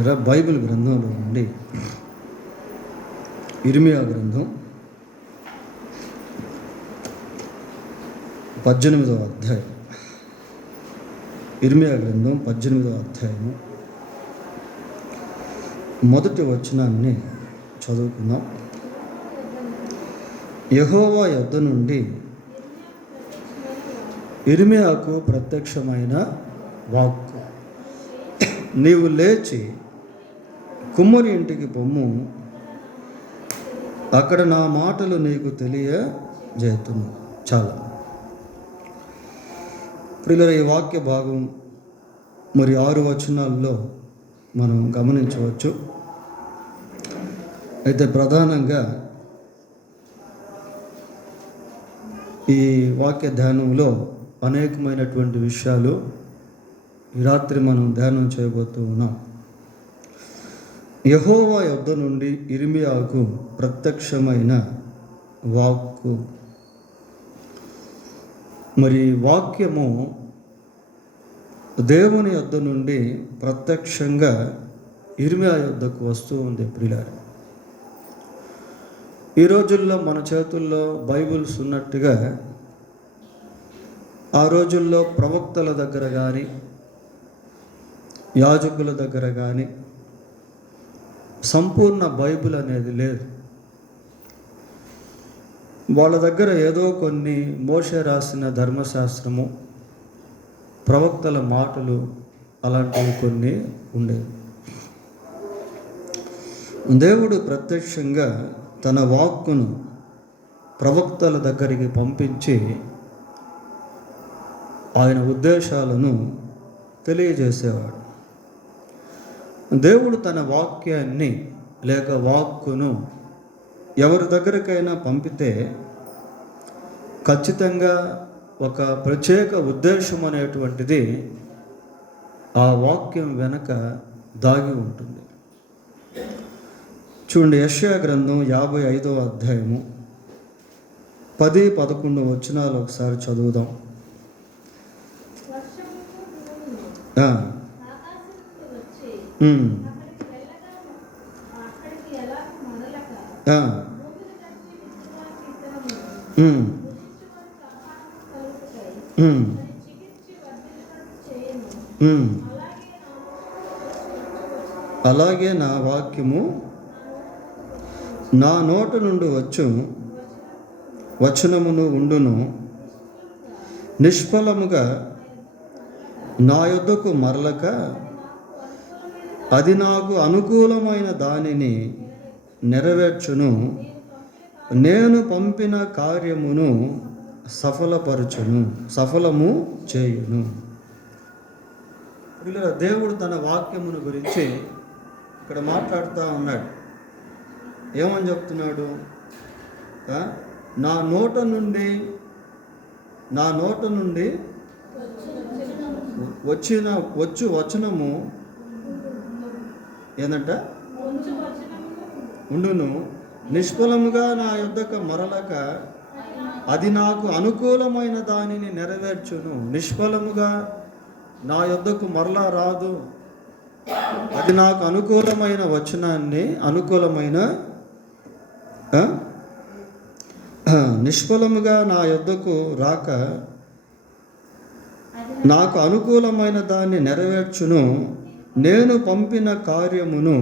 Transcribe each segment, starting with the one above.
ఇలా బైబిల్ గ్రంథంలో నుండి ఇర్మియా గ్రంథం 18వ అధ్యాయం. ఇర్మియా గ్రంథం 18వ అధ్యాయము మొదటి వచనాన్ని చదువుకుందాం. యెహోవా యొద్ద నుండి ఇర్మియాకు ప్రత్యక్షమైన వాక్కు, నీవు లేచి కుమ్మరి ఇంటికి పొమ్ము, అక్కడ నా మాటలు నీకు తెలియజేతును. చాలా ప్రియుల, ఈ వాక్య భాగం మరి 6 వచనాల్లో మనం గమనించవచ్చు. అయితే ప్రధానంగా ఈ వాక్య ధ్యానంలో అనేకమైనటువంటి విషయాలు ఈ రాత్రి మనం ధ్యానం చేయబోతూ ఉన్నాం. యెహోవా యొద్ద నుండి ఇర్మియాకు ప్రత్యక్షమైన వాక్కు. మరి వాక్యము దేవుని యొద్ద నుండి ప్రత్యక్షంగా ఇర్మియా యొద్దకు వస్తూ ఉంది. ప్రియులారా, ఈ రోజుల్లో మన చేతుల్లో బైబిల్స్ ఉన్నట్టుగా ఆ రోజుల్లో ప్రవక్తల దగ్గర కానీ యాజకుల దగ్గర కానీ సంపూర్ణ బైబిల్ అనేది లేదు. వాళ్ళ దగ్గర ఏదో కొన్ని మోషే రాసిన ధర్మశాస్త్రము, ప్రవక్తల మాటలు అలాంటివి కొన్ని ఉండేవి. దేవుడు ప్రత్యక్షంగా తన వాక్కును ప్రవక్తల దగ్గరికి పంపించి ఆయన ఉద్దేశాలను తెలియజేసేవాడు. దేవుడు తన వాక్యాన్ని లేక వాక్కును ఎవరి దగ్గరికైనా పంపితే ఖచ్చితంగా ఒక ప్రత్యేక ఉద్దేశం అనేటువంటిది ఆ వాక్యం వెనక దాగి ఉంటుంది. చూడండి, యెషయా గ్రంథం 55వ అధ్యాయము 10-11 వచనాలు ఒకసారి చదువుదాం. అలాగే నా వాక్యము నా నోట నుండి వచ్చు వచనమును ఉండును, నిష్ఫలముగా నా యొద్దకు మరలక అది నాకు అనుకూలమైన దానిని నెరవేర్చును, నేను పంపిన కార్యమును సఫలము చేయును. దేవుడు తన వాక్యమును గురించి ఇక్కడ మాట్లాడుతూ ఉన్నాడు. ఏమని చెప్తున్నాడు? నా నోట నుండి వచ్చు వచనము ఏందంట? ఉండును, నిష్ఫలముగా నా యొద్దకు మరలక అది నాకు అనుకూలమైన దానిని నెరవేర్చును. నిష్ఫలముగా నా యొద్దకు మరలా రాదు, అది నాకు అనుకూలమైన వచనాన్ని నిష్ఫలముగా నా యొద్దకు రాక నాకు అనుకూలమైన దాన్ని నెరవేర్చును, నేను పంపిన కార్యమును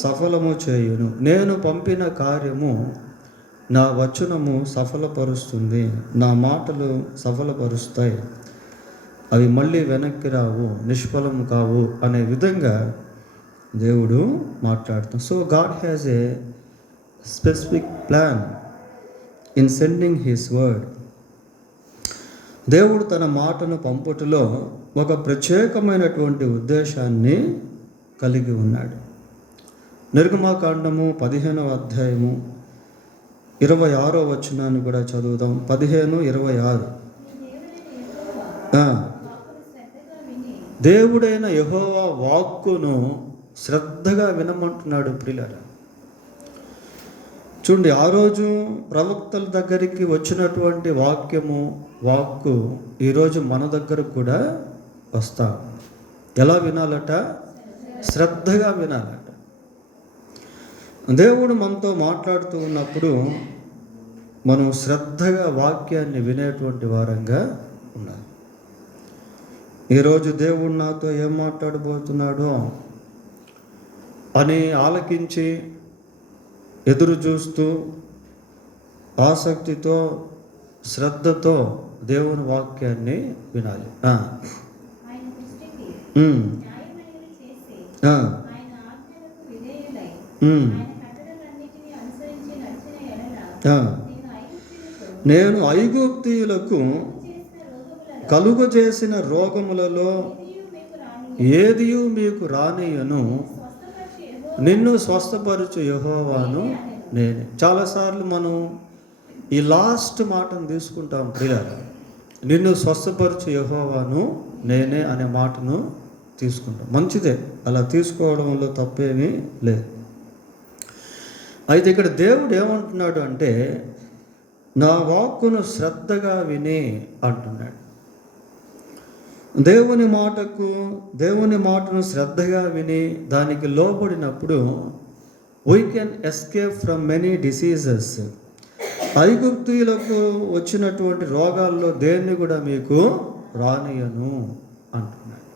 సఫలము చేయును. నేను పంపిన కార్యము, నా వచనము సఫలపరుస్తుంది, నా మాటలు సఫలపరుస్తాయి, అవి మళ్ళీ వెనక్కి రావు, నిష్ఫలము కావు అనే విధంగా దేవుడు మాట్లాడుతాం. So God has a specific plan in sending his word. దేవుడు తన మాటను పంపుటలో ఒక ప్రత్యేకమైనటువంటి ఉద్దేశాన్ని కలిగి ఉన్నాడు. నిర్గమాకాండము 15వ అధ్యాయము 26వ వచనాన్ని కూడా చదువుదాం. 15:26. దేవుడైన యెహోవా వాక్కును శ్రద్ధగా వినమంటున్నాడు. ప్రియులారా, చూడండి, ఆ రోజు ప్రవక్తల దగ్గరికి వచ్చినటువంటి వాక్కు ఈరోజు మన దగ్గర కూడా వస్తా. ఎలా వినాలట? శ్రద్ధగా వినాలట. దేవుడు మనతో మాట్లాడుతూ ఉన్నప్పుడు మనం శ్రద్ధగా వాక్యాన్ని వినేటువంటి వారంగా ఉండాలి. ఈరోజు దేవుడు నాతో ఏం మాట్లాడబోతున్నాడో అని ఆలకించి ఎదురు చూస్తూ ఆసక్తితో శ్రద్ధతో దేవుని వాక్యాన్ని వినాలి. నేను ఐగుప్తీయులకు కలుగ చేసిన రోగములలో ఏదియు మీకు రానియను, నిన్ను స్వస్థపరచు యెహోవాను నేనే. చాలాసార్లు మనం ఈ లాస్ట్ మాటను తీసుకుంటాం ప్రియులారా. నిన్ను స్వస్థపరచు యెహోవాను నేనే అనే మాటను తీసుకుంటాం. మంచిదే, అలా తీసుకోవడంలో తప్పేమీ లేదు. అయితే ఇక్కడ దేవుడు ఏమంటున్నాడు అంటే, నా వాక్కును శ్రద్ధగా విని అంటున్నాడు. దేవుని మాటను శ్రద్ధగా విని దానికి లోబడినప్పుడు we can escape from many diseases. ఐగుప్తీయులకు వచ్చినటువంటి రోగాల్లో దేన్ని కూడా మీకు రానియను అంటున్నాడు.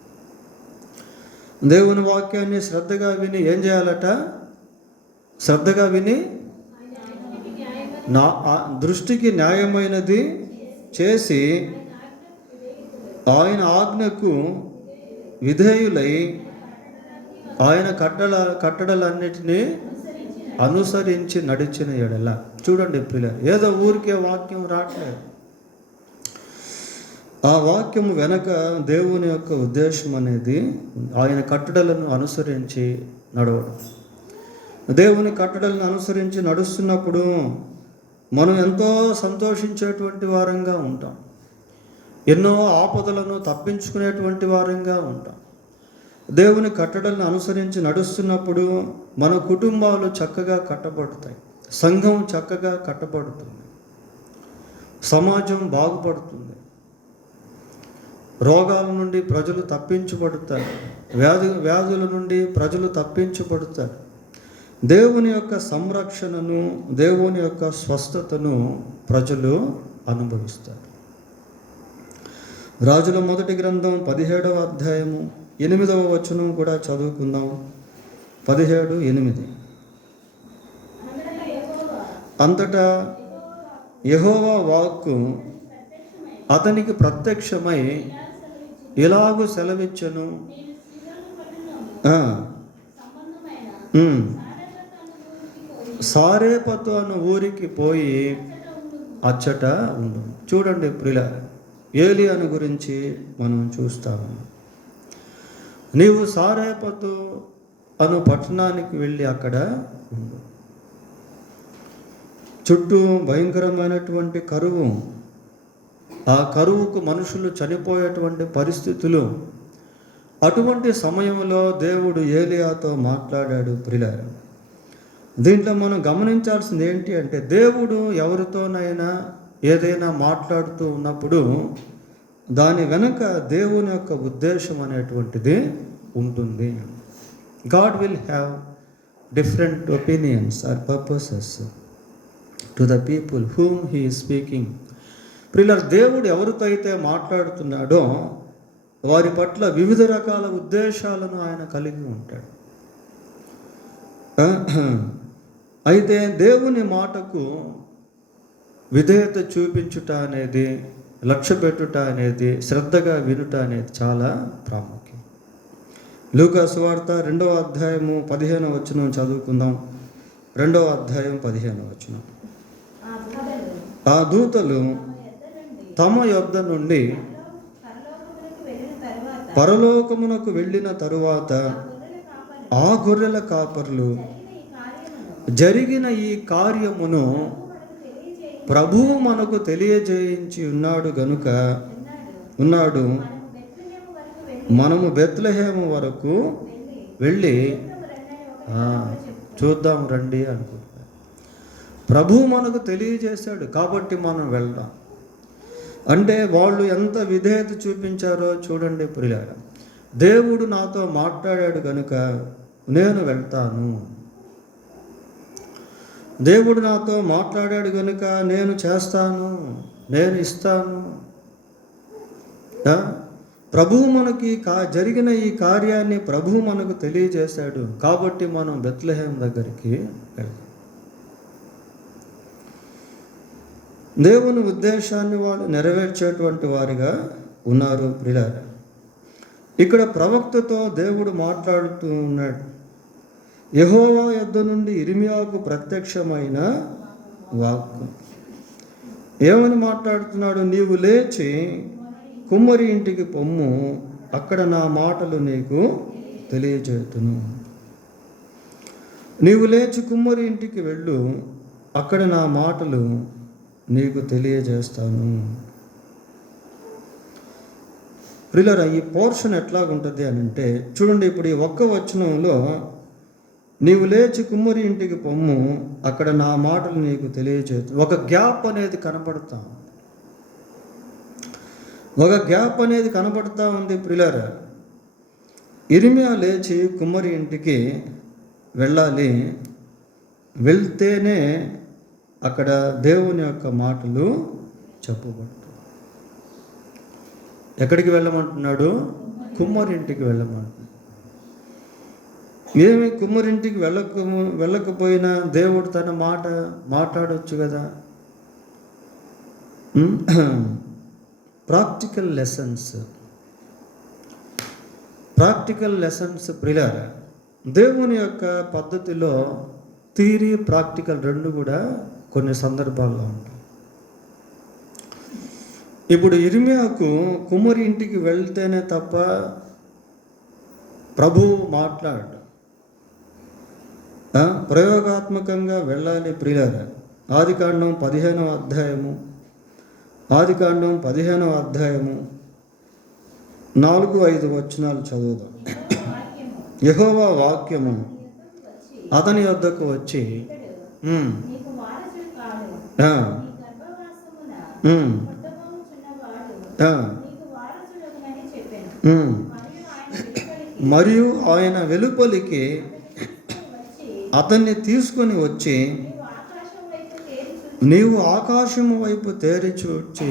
దేవుని వాక్యాన్ని శ్రద్ధగా విని ఏం చేయాలట? శ్రద్ధగా విని నా దృష్టికి న్యాయమైనది చేసి ఆయన ఆజ్ఞకు విధేయులై ఆయన కట్టడలన్నిటినీ అనుసరించి నడిచిన ఎడల. చూడండి ప్రియులారా, ఏదో ఊరికే వాక్యం రావట్లేదు. ఆ వాక్యం వెనక దేవుని యొక్క ఉద్దేశం అనేది ఆయన కట్టడలను అనుసరించి నడవడం. దేవుని కట్టడలను అనుసరించి నడుస్తున్నప్పుడు మనం ఎంతో సంతోషించేటువంటి వారంగా ఉంటాం. ఎన్నో ఆపదలను తప్పించుకునేటువంటి వారంగా ఉంటాం. దేవుని కట్టడలను అనుసరించి నడుస్తున్నప్పుడు మన కుటుంబాలు చక్కగా కట్టబడతాయి, సంఘం చక్కగా కట్టబడుతుంది, సమాజం బాగుపడుతుంది, రోగాల నుండి ప్రజలు తప్పించబడతారు, వ్యాధుల నుండి ప్రజలు తప్పించబడతారు. దేవుని యొక్క సంరక్షణను, దేవుని యొక్క స్వస్థతను ప్రజలు అనుభవిస్తారు. రాజుల మొదటి గ్రంథం 17వ అధ్యాయము 8వ వచనం కూడా చదువుకుందాం. 17:8. అంతటా యెహోవా వాక్కు అతనికి ప్రత్యక్షమై ఇలాగు సెలవిచ్చెను, సారేపతు అను ఊరికి పోయి అచ్చట ఉండు. చూడండి ప్రియులారా, ఏలియాను గురించి మనం చూస్తాము. నీవు సారేపతు అను పట్టణానికి వెళ్ళి అక్కడ ఉండు. చుట్టూ భయంకరమైనటువంటి కరువు, ఆ కరువుకు మనుషులు చనిపోయేటువంటి పరిస్థితులు. అటువంటి సమయంలో దేవుడు ఏలియాతో మాట్లాడాడు. ప్రియులారా, దీంట్లో మనం గమనించాల్సింది ఏంటి అంటే, దేవుడు ఎవరితోనైనా ఏదైనా మాట్లాడుతూ ఉన్నప్పుడు దాని వెనుక దేవుని యొక్క ఉద్దేశం అనేటువంటిది ఉంటుంది. God will have different opinions or purposes to the people whom he is speaking. ప్రియులారా, దేవుడు ఎవరితో అయితే మాట్లాడుతున్నాడో వారి పట్ల వివిధ రకాల ఉద్దేశాలను ఆయన కలిగి ఉంటాడు. అయితే దేవుని మాటకు విధేయత చూపించుట అనేది, లక్ష్య పెట్టుట అనేది, శ్రద్ధగా వినుట అనేది చాలా ప్రాముఖ్యం. లూకా సువార్త 2వ అధ్యాయము 15వ వచనం చదువుకుందాం. 2వ అధ్యాయం 15వ వచనం. ఆ దూతలు తమ యొద్ద నుండి పరలోకమునకు వెళ్ళిన తరువాత ఆ గొర్రెల కాపర్లు జరిగిన ఈ కార్యమును ప్రభువు మనకు తెలియజేయించి ఉన్నాడు మనము బెత్లెహేము వరకు వెళ్ళి చూద్దాం రండి అనుకుంటున్నాడు. ప్రభువు మనకు తెలియజేశాడు కాబట్టి మనం వెళ్దాం. అంటే వాళ్ళు ఎంత విధేయత చూపించారో చూడండి ప్రియులారా. దేవుడు నాతో మాట్లాడాడు కనుక నేను వెళ్తాను. దేవుడు నాతో మాట్లాడాడు కనుక నేను చేస్తాను, నేను ఇస్తాను. ప్రభువు మనకి జరిగిన ఈ కార్యాన్ని ప్రభువు మనకు తెలియజేశాడు కాబట్టి మనం బెత్లెహేం దగ్గరికి వెళ్తాం. దేవుని ఉద్దేశాన్ని వాళ్ళు నెరవేర్చేటువంటి వారిగా ఉన్నారు ప్రియులారా. ఇక్కడ ప్రవక్తతో దేవుడు మాట్లాడుతూ ఉన్నాడు. యెహోవా యొద్ద నుండి ఇర్మీయాకు ప్రత్యక్షమైన వాక్కు. ఏమని మాట్లాడుతున్నాడు? నీవు లేచి కుమ్మరి ఇంటికి పొమ్ము, అక్కడ నా మాటలు నీకు తెలియజేతును. నీవు లేచి కుమ్మరి ఇంటికి వెళ్ళు, అక్కడ నా మాటలు నీకు తెలియజేస్తాను. ప్రియులారా, ఈ పోర్షన్ ఎట్లాగుంటుంది అని అంటే చూడండి. ఇప్పుడు ఈ ఒక్క వచనంలో నీవు లేచి కుమ్మరి ఇంటికి పొమ్ము, అక్కడ నా మాటలు నీకు తెలియజేస్తు. ఒక గ్యాప్ అనేది కనపడతా ఉంది ప్రియులారా. ఇర్మీయా లేచి కుమ్మరి ఇంటికి వెళ్ళాలి. వెళ్తేనే అక్కడ దేవుని యొక్క మాటలు చెప్పబడతాయి. ఎక్కడికి వెళ్ళమంటున్నాడు? కుమ్మరింటికి వెళ్ళమంటున్నాడు. ఏమి కుమ్మరింటికి వెళ్ళకపోయినా దేవుడు తన మాట మాట్లాడవచ్చు కదా. ప్రాక్టికల్ లెసన్స్ ప్రియులారా. దేవుని యొక్క పద్ధతిలో థియరీ, ప్రాక్టికల్ రెండు కూడా కొన్ని సందర్భాల్లో ఉంటాయి. ఇప్పుడు ఇర్మీయాకు కుమ్మరి ఇంటికి వెళ్తేనే తప్ప ప్రభువు మాట్లాడు. ప్రయోగాత్మకంగా వెళ్ళాలి ప్రియులారా. ఆదికాండం 15వ అధ్యాయము 4-5 వచనాలు చదువుదాం. యెహోవా వాక్యము అతని యొద్దకు వచ్చి మరియు ఆయన వెలుపలికి అతన్ని తీసుకొని వచ్చి నీవు ఆకాశము వైపు తేరి చూచి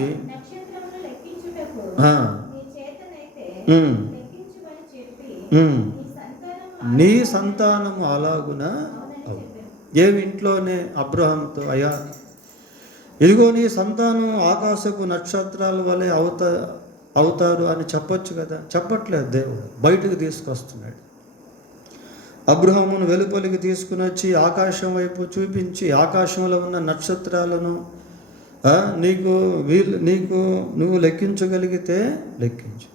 నీ సంతానము అలాగున. ఏమి ఇంట్లోనే అబ్రహాంతో, అయ్యా ఇదిగో నీ సంతానం ఆకాశపు నక్షత్రాల వలె అవుతారు అని చెప్పొచ్చు కదా. చెప్పట్లేదు. దేవుడు బయటకు తీసుకొస్తున్నాడు. అబ్రహామును వెలుపలికి తీసుకుని వచ్చి ఆకాశం వైపు చూపించి, ఆకాశంలో ఉన్న నక్షత్రాలను నువ్వు లెక్కించగలిగితే లెక్కించు,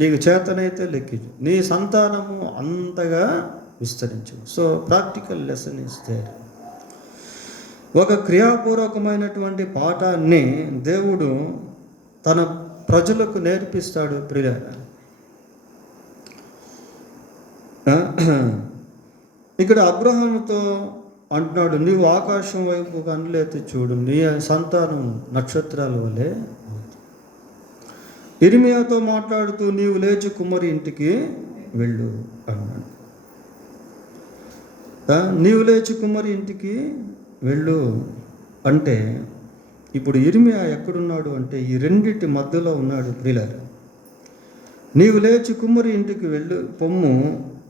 నీకు చేతనైతే లెక్కించు, నీ సంతానము అంతగా విస్తరించు. So practical lesson is there. ఒక క్రియాపూర్వకమైనటువంటి పాఠాన్ని దేవుడు తన ప్రజలకు నేర్పిస్తాడు ప్రియులారా. ఇక్కడ అబ్రహాముతో అంటున్నాడు, నీవు ఆకాశం వైపు కన్నులెత్తి చూడు, నీ సంతానం నక్షత్రాల వలె. ఇర్మీయాతో మాట్లాడుతూ నీవు లేచి కుమ్మరి ఇంటికి వెళ్ళు అన్నాడు. నీవు లేచి కుమ్మరి ఇంటికి వెళ్ళు అంటే ఇప్పుడు ఇర్మీయా ఎక్కడున్నాడు అంటే ఈ రెండింటి మధ్యలో ఉన్నాడు ప్రియులారా. నీవు లేచి కుమ్మరి ఇంటికి పొమ్ము,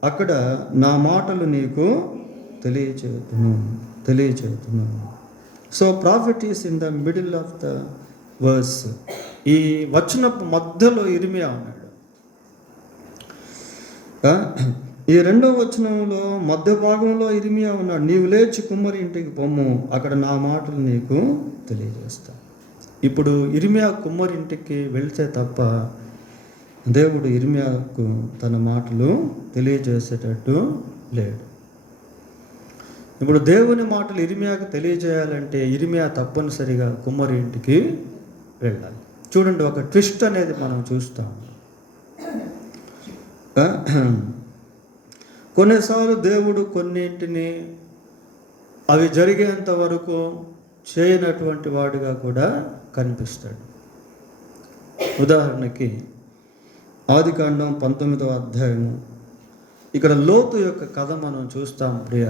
అక్కడ నా మాటలు నీకు తెలియచేస్తున్నాను. So prophet is in the middle of the verse. ఈ వచనపు మధ్యలో ఇర్మీయా ఉన్నాడు. ఈ 2వ వచనంలో మధ్య భాగంలో ఇర్మీయా ఉన్నాడు. నీవు లేచి కుమ్మరి ఇంటికి పొమ్ము, అక్కడ నా మాటలు నీకు తెలియజేస్తా. ఇప్పుడు ఇర్మీయా కుమ్మరి ఇంటికి వెళ్తే తప్ప దేవుడు ఇర్మీయాకు తన మాటలు తెలియజేసేటట్టు లేడు. ఇప్పుడు దేవుని మాటలు ఇర్మీయాకు తెలియజేయాలంటే ఇర్మీయా తప్పనిసరిగా కుమ్మరి ఇంటికి వెళ్ళాలి. చూడండి, ఒక ట్విస్ట్ అనేది మనం చూస్తాం. కొన్నిసార్లు దేవుడు కొన్నింటిని అవి జరిగేంత వరకు చేయనటువంటి వాడుగా కూడా కనిపిస్తాడు. ఉదాహరణకి ఆదికాండం 19వ అధ్యాయము. ఇక్కడ లోతు యొక్క కథ మనం చూస్తాం ప్రియ.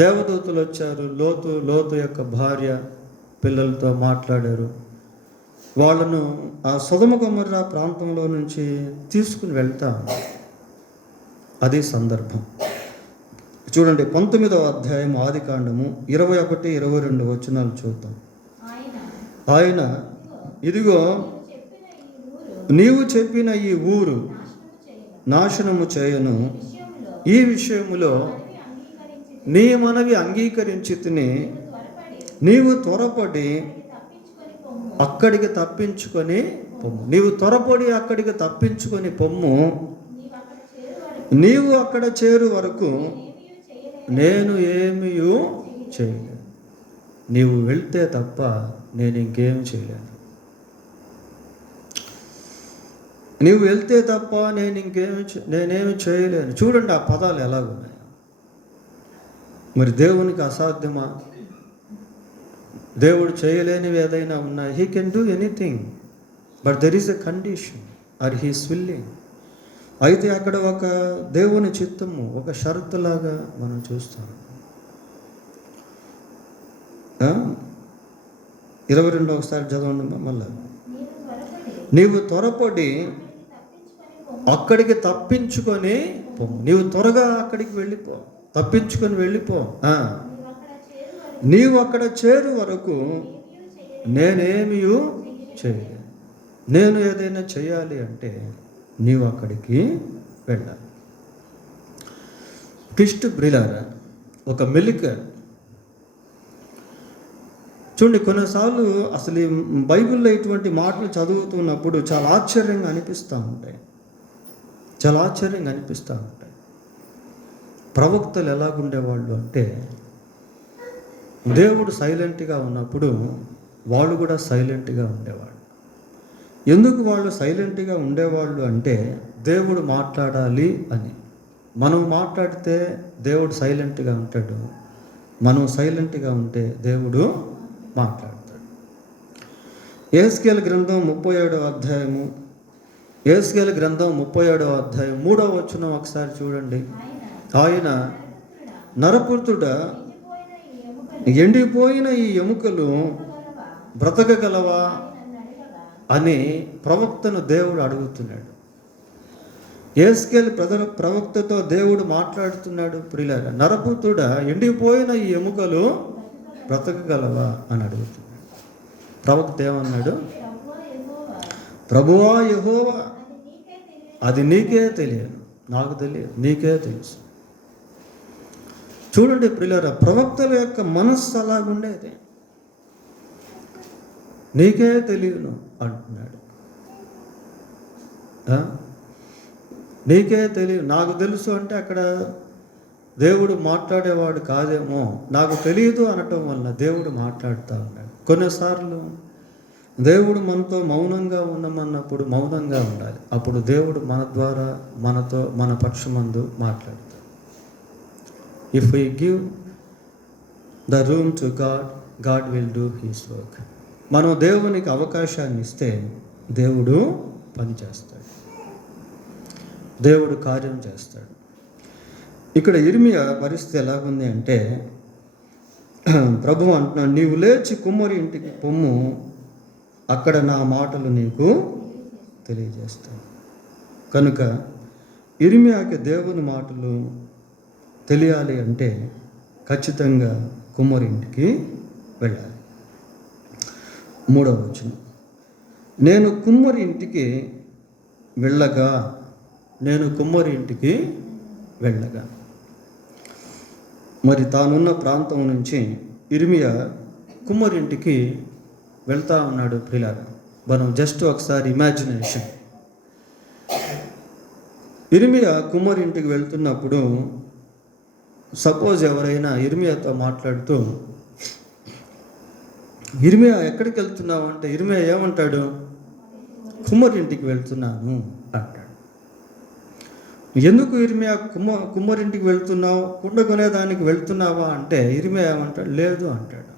దేవదూతలు వచ్చారు, లోతు యొక్క భార్య పిల్లలతో మాట్లాడారు. వాళ్ళను ఆ సొదొమ గొమొర్రా ప్రాంతంలో నుంచి తీసుకుని వెళ్తాం. అది సందర్భం. చూడండి 19వ అధ్యాయం ఆదికాండము 21, 22 వచనాలు చూద్దాం. ఆయన ఇదిగో నీవు చెప్పిన ఈ ఊరు నాశనము చేయను, ఈ విషయములో నీ మనవి అంగీకరించి తిని నీవు త్వరపడి అక్కడికి తప్పించుకొని పొమ్ము. నీవు త్వరపడి అక్కడికి తప్పించుకొని పొమ్ము. నీవు అక్కడ చేరు వరకు నేను ఏమీ చేయలేను. నీవు వెళ్తే తప్ప నేను ఇంకేమి చేయలేను. నీవు వెళ్తే తప్ప నేనేమి చేయలేను. చూడండి ఆ పదాలు ఎలాగున్నాయి. మరి దేవునికి అసాధ్యమా? దేవుడు చేయలేనివి ఏదైనా ఉన్నాయి. He can do anything, but there is a condition or he's willing. అయితే అక్కడ ఒక దేవుని చిత్తము, ఒక షరతులాగా మనం చూస్తాం. 22 ఒకసారి చదవండి మళ్ళా. నీవు త్వరపడి అక్కడికి తప్పించుకొని పో. నీవు త్వరగా అక్కడికి వెళ్ళిపో, తప్పించుకొని వెళ్ళిపో. నీవు అక్కడ చేరు వరకు నేనేమీ చేయలేను. నేను ఏదైనా చేయాలి అంటే నీవు అక్కడికి వెళ్ళాలి. క్రిస్ట్ బ్రిలారా, ఒక మెలిక. చూడండి, కొన్నిసార్లు అసలు ఈ బైబిల్లో ఇటువంటి మాటలు చదువుతున్నప్పుడు చాలా ఆశ్చర్యంగా అనిపిస్తూ ఉంటాయి. ప్రవక్తలు ఎలాగుండేవాళ్ళు అంటే, దేవుడు సైలెంట్గా ఉన్నప్పుడు వాళ్ళు కూడా సైలెంట్గా ఉండేవాళ్ళు. ఎందుకు వాళ్ళు సైలెంట్గా ఉండేవాళ్ళు అంటే, దేవుడు మాట్లాడాలి అని. మనం మాట్లాడితే దేవుడు సైలెంట్గా ఉంటాడు, మనం సైలెంట్గా ఉంటే దేవుడు మాట్లాడతాడు. యెహెజ్కేలు గ్రంథం 37వ అధ్యాయము, యెహెజ్కేలు గ్రంథం 37వ అధ్యాయం 3వ వచనం ఒకసారి చూడండి. ఆయన నరపుత్రుడా, ఎండిపోయిన ఈ ఎముకలు బ్రతకగలవా అని ప్రవక్తను దేవుడు అడుగుతున్నాడు. యెహెజ్కేలు ప్రవక్తతో దేవుడు మాట్లాడుతున్నాడు. ప్రియులారా, నరపుత్రుడా, ఎండిపోయిన ఈ ఎముకలు బ్రతకగలవా అని అడుగుతున్నాడు. ప్రవక్త ఏమన్నాడు? ప్రభువా యెహోవా, అది నీకే తెలియదు, నాకు తెలియదు, నీకే తెలుసు. చూడండి ప్రియులారా, ప్రవక్తల యొక్క మనస్సు అలాగుండేది. నీకే తెలియను అంటున్నాడు. నీకే తెలియదు, నాకు తెలుసు అంటే అక్కడ దేవుడు మాట్లాడేవాడు కాదేమో. నాకు తెలియదు అనటం వల్ల దేవుడు మాట్లాడుతూ ఉన్నాడు. కొన్నిసార్లు దేవుడు మనతో మౌనంగా ఉండమన్నప్పుడు మౌనంగా ఉండాలి. అప్పుడు దేవుడు మన ద్వారా మనతో మన పక్షమందు మాట్లాడతాడు. If we give the room to God, God will do his work. మనం దేవునికి అవకాశాన్ని ఇస్తే దేవుడు పని చేస్తాడు, దేవుడు కార్యం చేస్తాడు. ఇక్కడ ఇర్మియా పరిస్థితి ఎలాగుంది అంటే, ప్రభువు అంటున్నాడు, నీవు లేచి కుమ్మరి ఇంటికి పొమ్ము, అక్కడ నా మాటలు నీకు తెలియజేస్తాను. కనుక ఇర్మియాకి దేవుని మాటలు తెలియాలి అంటే ఖచ్చితంగా కుమ్మరి ఇంటికి వెళ్ళాలి. 3వ వచనం, నేను కుమ్మరి ఇంటికి వెళ్ళగా, నేను కుమ్మరి ఇంటికి వెళ్ళగా. మరి తానున్న ప్రాంతం నుంచి ఇర్మియా కుమ్మరింటికి వెళ్తా ఉన్నాడు. ప్రియులారా, మనం జస్ట్ ఒకసారి ఇమాజినేషన్. ఇర్మియా కుమ్మరింటికి వెళ్తున్నప్పుడు సపోజ్ ఎవరైనా ఇర్మియాతో మాట్లాడుతూ, ఇర్మియా ఎక్కడికి వెళ్తున్నావు అంటే, ఇర్మియా ఏమంటాడు? కుమ్మరింటికి వెళ్తున్నాను అంటాడు. ఎందుకు ఇర్మియా కుమ్మరింటికి వెళ్తున్నావు, కుండ కొనేదానికి వెళ్తున్నావా అంటే ఇర్మియా ఏమంటాడు? లేదు అంటాడు.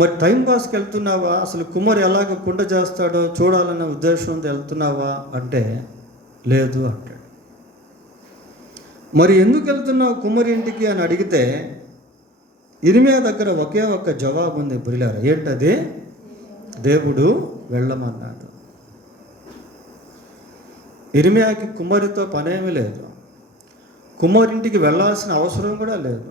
మరి టైం పాస్కి వెళ్తున్నావా, అసలు కుమ్మరి ఎలాగ కుండ చేస్తాడో చూడాలన్న ఉద్దేశంతో వెళ్తున్నావా అంటే లేదు అంటాడు. మరి ఎందుకు వెళ్తున్నావు కుమ్మరి ఇంటికి అని అడిగితే ఇర్మియా దగ్గర ఒకే ఒక్క జవాబు ఉంది ప్రియులారా. ఏంటది? దేవుడు వెళ్ళమన్నాడు. ఇర్మియాకి కుమ్మరితో పనేమీ లేదు, కుమ్మరింటికి వెళ్ళాల్సిన అవసరం కూడా లేదు.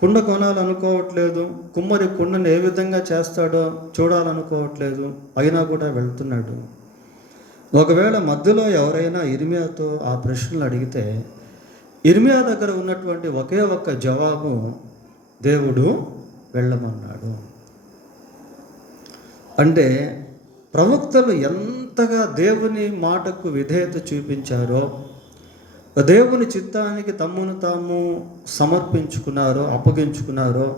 కుండ కొనాలనుకోవట్లేదు, కుమ్మరి కుండను ఏ విధంగా చేస్తాడో చూడాలనుకోవట్లేదు, అయినా కూడా వెళ్తున్నాడు. ఒకవేళ మధ్యలో ఎవరైనా ఇర్మియాతో ఆ ప్రశ్నలు అడిగితే ఇర్మియా దగ్గర ఉన్నటువంటి ఒకే ఒక్క జవాబు దేవుడు వెళ్ళమన్నాడు. అంటే ప్రవక్తలు ఎంతగా దేవుని మాటకు విధేయత చూపించారో, దేవుని చిత్తానికి తమ్మును తాము సమర్పించుకున్నారో, అప్పగించుకున్నారో,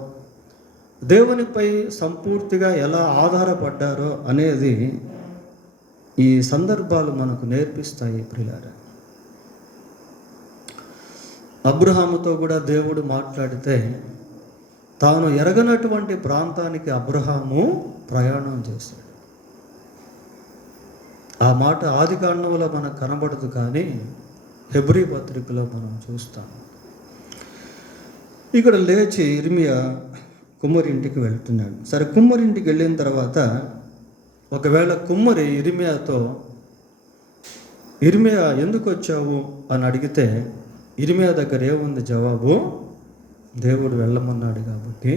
దేవునిపై సంపూర్తిగా ఎలా ఆధారపడ్డారో అనేది ఈ సందర్భాలు మనకు నేర్పిస్తాయి ప్రియులారా. అబ్రహాముతో కూడా దేవుడు మాట్లాడితే తాను ఎరగనటువంటి ప్రాంతానికి అబ్రహాము ప్రయాణం చేశాడు. ఆ మాట ఆదికాండంలో మనకు కనబడదు, కానీ హెబ్రీ పత్రికలో మనం చూస్తాం. ఇక్కడ లేచి ఇర్మియా కుమ్మరింటికి వెళ్తున్నాడు. సరే, కుమ్మరింటికి వెళ్ళిన తర్వాత ఒకవేళ కుమ్మరి ఇర్మియాతో ఇర్మియా ఎందుకు వచ్చావు అని అడిగితే ఇర్మియా దగ్గర ఏముంది జవాబు? దేవుడు వెళ్ళమన్నాడు కాబట్టి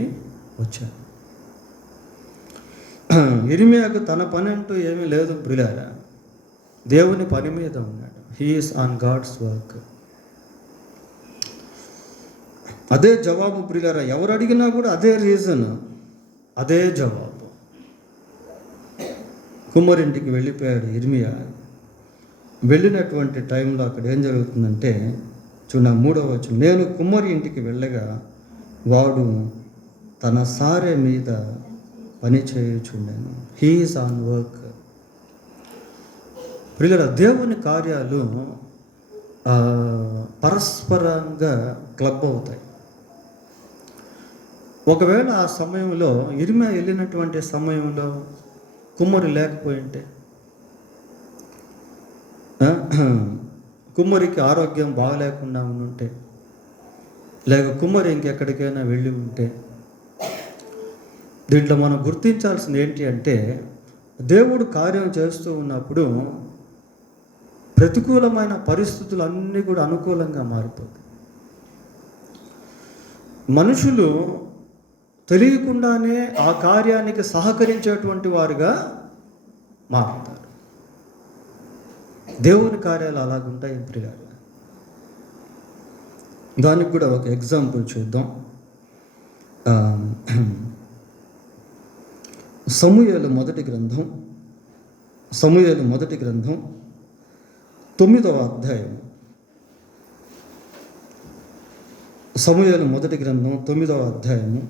వచ్చాడు. ఇర్మియాకు తన పని అంటూ ఏమీ లేదు ప్రియులారా, దేవుని పని మీద ఉన్నాడు. He is on God's work. అదే జవాబు ప్రియులారా. ఎవరు అడిగినా కూడా అదే రీజన్, అదే జవాబు. కుమ్మరింటికి వెళ్ళిపోయాడు ఇర్మియా. వెళ్ళినటువంటి టైంలో అక్కడ ఏం జరుగుతుందంటే చూడ 3వ వచనం, నేను కుమ్మరి ఇంటికి వెళ్ళగా వాడు తన సారె మీద పని చేయుచుండెను. He is on work. ప్రియులారా, దేవుని కార్యాలు పరస్పరంగా క్లబ్ అవుతాయి. ఒకవేళ ఆ సమయంలో ఇర్మియా వెళ్ళినటువంటి సమయంలో కుమ్మరి లేకపోయింటే, కుమ్మరికి ఆరోగ్యం బాగలేకుండా ఉంటే, లేక కుమ్మరి ఇంకెక్కడికైనా వెళ్ళి ఉంటే, దీంట్లో మనం గుర్తించాల్సింది ఏంటి అంటే దేవుడు కార్యం చేస్తూ ఉన్నప్పుడు ప్రతికూలమైన పరిస్థితులు అన్నీ కూడా అనుకూలంగా మారిపోతాయి. మనుషులు తెలియకుండానే ఆ కార్యానికి సహకరించేటువంటి వారుగా మారుతారు. దేవుని కార్యాలు అలాగుంటాయి ప్రియులారా. దానికి కూడా ఒక ఎగ్జాంపుల్ చూద్దాం. సమూయేలు మొదటి గ్రంథం 9వ అధ్యాయం. సమూయేలు మొదటి గ్రంథం 9వ అధ్యాయము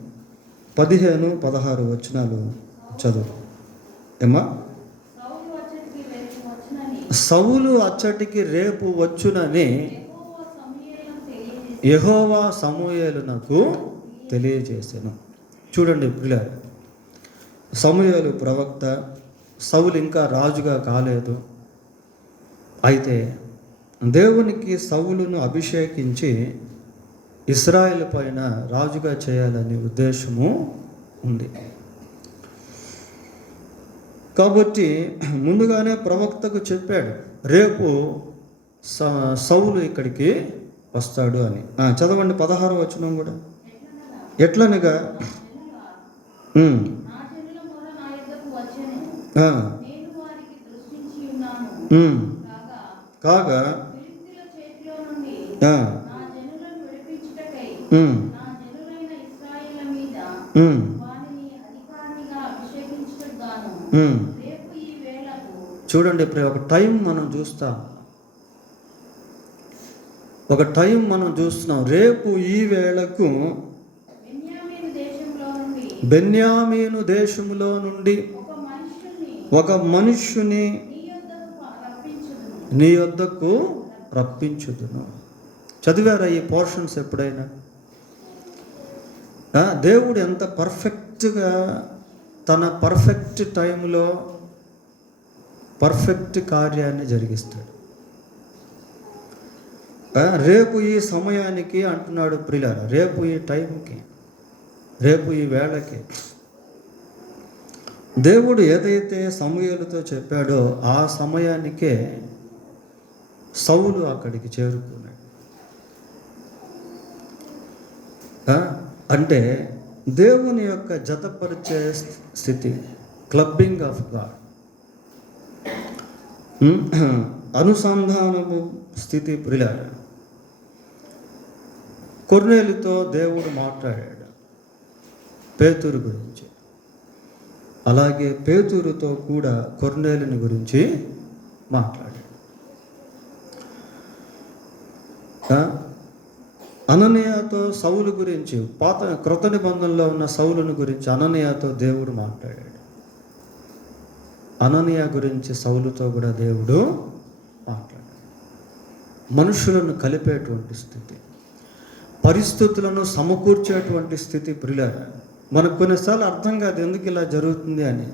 15-16 వచనాలు చదువు. ఏమా? సౌలు అచ్చటికి రేపు వచ్చునని యెహోవా సమూయేలునకు తెలియజేసెను. చూడండి ప్రియులారా, సమూయేలు ప్రవక్త, సౌలు ఇంకా రాజుగా కాలేదు. అయితే దేవునికి సౌలును అభిషేకించి ఇశ్రాయేలు పైన రాజుగా చేయాలనే ఉద్దేశము ఉంది. కాబట్టి ముందుగానే ప్రవక్తకు చెప్పాడు, రేపు సౌలు ఇక్కడికి వస్తాడు అని. చదవండి 16వ వచనం కూడా. ఎట్లనగా కాగా చూడండి, ఇప్పుడు ఒక టైం మనం చూస్తాం, ఒక టైం మనం చూస్తున్నాం. రేపు ఈ వేళకు బెన్యామీను దేశంలో నుండి ఒక మనుష్యుని నీ యొద్దకు రప్పించుదును. చదివారా ఈ పోర్షన్స్ ఎప్పుడైనా? దేవుడు ఎంత పర్ఫెక్ట్గా తన పర్ఫెక్ట్ టైంలో పర్ఫెక్ట్ కార్యాన్ని జరిగిస్తాడు. రేపు ఈ సమయానికి అంటున్నాడు ప్రియులారా, రేపు ఈ టైంకి, రేపు ఈ వేళకి దేవుడు ఏదైతే సమూయేలుతో చెప్పాడో ఆ సమయానికే సౌలు అక్కడికి చేరుకున్నాడు. అంటే దేవుని యొక్క జతపరిచే స్థితి, క్లబ్బింగ్ ఆఫ్ గాడ్, అనుసంధానము స్థితి. ప్రియులారా, కొర్నేలుతో దేవుడు మాట్లాడాడు పేతురు గురించి, అలాగే పేతురుతో కూడా కొర్నేలుని గురించి మాట్లాడాడు. అననీయతో సౌలు గురించి, క్రొత్త నిబంధనలో ఉన్న సౌలుని గురించి అననీయతో దేవుడు మాట్లాడాడు. అననీయ గురించి సౌలుతో కూడా దేవుడు మాట్లాడాడు. మనుషులను కలిపేటువంటి స్థితి, పరిస్థితులను సమకూర్చేటువంటి స్థితి. ప్రియులారా, మనకు కొన్నిసార్లు అర్థం కాదు ఎందుకు ఇలా జరుగుతుంది అని.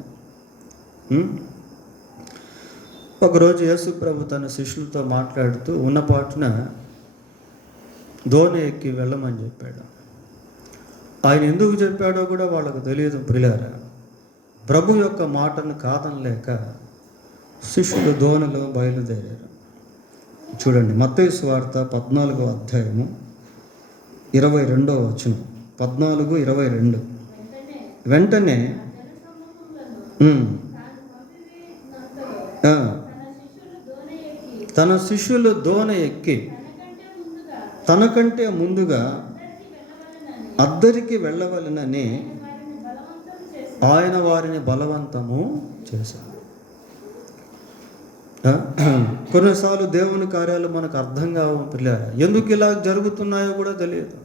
ఒకరోజు యేసు ప్రభు తన శిష్యులతో మాట్లాడుతూ ఉన్నపాటున దోణి ఎక్కి వెళ్ళమని చెప్పాడు. ఆయన ఎందుకు చెప్పాడో కూడా వాళ్ళకు తెలియదు. ప్రియులారా, ప్రభు యొక్క మాటను కాదనలేక శిష్యులు దోణిలో బయలుదేరారు. చూడండి, మత్తయి సువార్త 14వ అధ్యాయము 22వ వచనం. 14:22. వెంటనే తన శిష్యులు దోణి ఎక్కి తనకంటే ముందుగా అద్దరికి వెళ్ళవలెనని ఆయన వారిని బలవంతము చేశారు. కొన్నిసార్లు దేవుని కార్యాలు మనకు అర్థం కావు పిల్లలు. ఎందుకు ఇలా జరుగుతున్నాయో కూడా తెలియదు.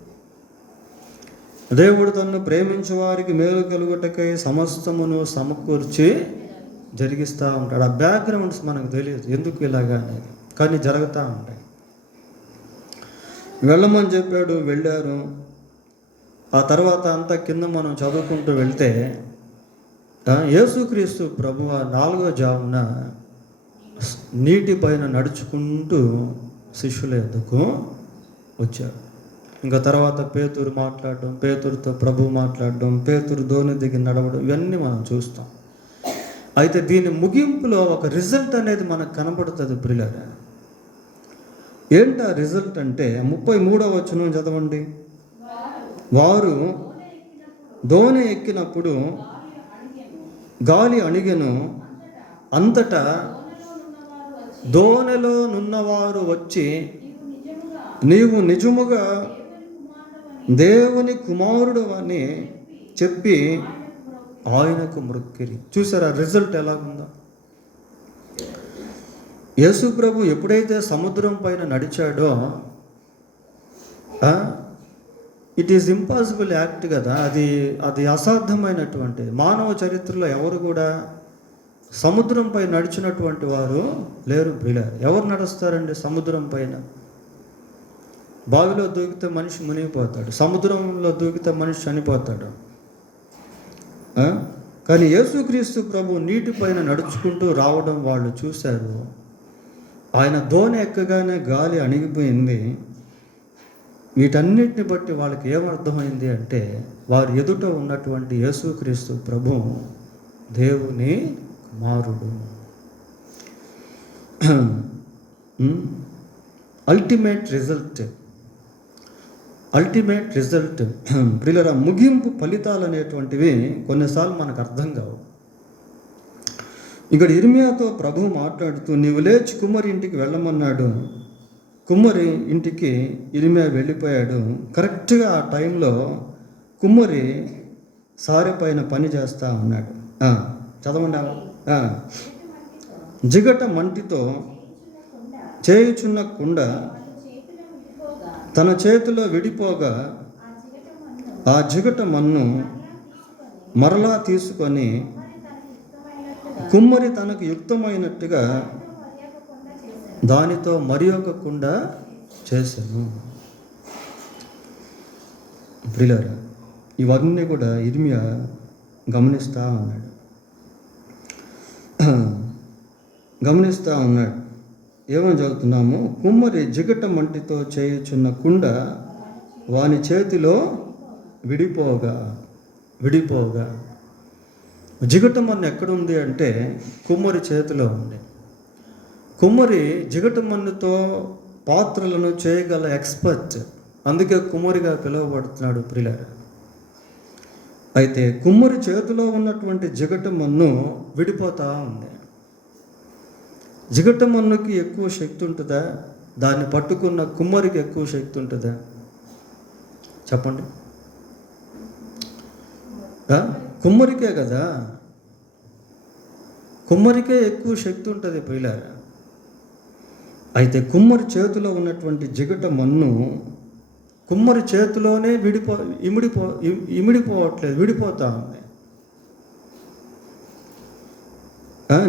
దేవుడు తనను ప్రేమించే వారికి మేలు కలుగుటకై సమస్తమును సమకూర్చి జరిగిస్తూ ఉంటాడు. ఆ బ్యాక్గ్రౌండ్స్ మనకు తెలియదు ఎందుకు ఇలాగా అనేది, కానీ జరుగుతూ ఉంటాయి. వెళ్ళమని చెప్పాడు, వెళ్ళారు. ఆ తర్వాత అంతా కింద మనం చదువుకుంటూ వెళ్తే యేసుక్రీస్తు ప్రభువు 4వ జామున నీటిపైన నడుచుకుంటూ శిష్యుల యొద్దకు వచ్చాడు. ఇంకా తర్వాత పేతురు మాట్లాడడం, పేతురుతో ప్రభు మాట్లాడడం, పేతురు దోణి దిగి నడవడం, ఇవన్నీ మనం చూస్తాం. అయితే దీని ముగింపులో ఒక రిజల్ట్ అనేది మనకు కనబడుతుంది ప్రియులారా. ఏంటి ఆ రిజల్ట్ అంటే 33వ వచనం చదవండి. వారు దోణి ఎక్కినప్పుడు గాలి అణిగెను, అంతటా దోణిలో నున్నవారు వచ్చి నీవు నిజముగా దేవుని కుమారుడు అని చెప్పి ఆయనకు మ్రొక్కిరి. చూసారా రిజల్ట్ ఎలాగుందో? యేసు ప్రభు ఎప్పుడైతే సముద్రం పైన నడిచాడో, ఇట్ ఈజ్ ఇంపాసిబుల్ యాక్ట్ కదా, అది అసాధ్యమైనటువంటి. మానవ చరిత్రలో ఎవరు కూడా సముద్రం పై నడిచినటువంటి వారు లేరు. ఎవరు నడుస్తారండి సముద్రం పైన? బావిలో దూకితే మనిషి మునిగిపోతాడు, సముద్రంలో దూకితే మనిషి చనిపోతాడు. కానీ యేసుక్రీస్తు ప్రభు నీటిపైన నడుచుకుంటూ రావడం వాళ్ళు చూశారు. ఆయన దోణి ఎక్కగానే గాలి అణిగిపోయింది. వీటన్నిటిని బట్టి వాళ్ళకి ఏమర్థమైంది అంటే, వారి ఎదుట ఉన్నటువంటి యేసుక్రీస్తు ప్రభు దేవుని కుమారుడు. అల్టిమేట్ రిజల్ట్ ప్రియులారా, ముగింపు ఫలితాలు అనేటువంటివి కొన్నిసార్లు మనకు అర్థం కావు. ఇక్కడ ఇర్మియాతో ప్రభు మాట్లాడుతూ నీవు లేచి కుమ్మరి ఇంటికి వెళ్ళమన్నాడు. కుమ్మరి ఇంటికి ఇర్మియా వెళ్ళిపోయాడు. కరెక్ట్గా ఆ టైంలో కుమ్మరి సారె పైన పని చేస్తూ ఉన్నాడు. చదవండి. జిగట మంటితో చేయుచున్న కుండ తన చేతిలో విడిపోగా ఆ జిగట మన్ను మరలా తీసుకొని కుమ్మరి తనకు యుక్తమైనట్టుగా దానితో మరి ఒక కుండ చేశాను. ప్రియులారా, ఇవన్నీ కూడా ఇర్మియా గమనిస్తూ ఉన్నాడు. ఏమని చదువుతున్నాము? కుమ్మరి జిగట మంటితో చేయుచున్న కుండ వాని చేతిలో విడిపోగా జిగట మన్ను ఎక్కడుంది అంటే కుమ్మరి చేతిలో ఉంది. కుమ్మరి జిగట మన్నుతో పాత్రలను చేయగల ఎక్స్పర్ట్, అందుకే కుమ్మరిగా పిలువబడుతున్నాడు ప్రియులారా. అయితే కుమ్మరి చేతిలో ఉన్నటువంటి జిగట మన్ను విడిపోతూ ఉంది. జిగట మన్నుకి ఎక్కువ శక్తి ఉంటుందా? దాన్ని పట్టుకున్న కుమ్మరికి ఎక్కువ శక్తి ఉంటుందా? చెప్పండి. కుమ్మరికే కదా, కుమ్మరికే ఎక్కువ శక్తి ఉంటుంది ప్రియులారా. అయితే కుమ్మరి చేతిలో ఉన్నటువంటి జిగట మన్ను కుమ్మరి చేతిలోనే ఇమిడిపోవట్లేదు, విడిపోతూ ఉంది.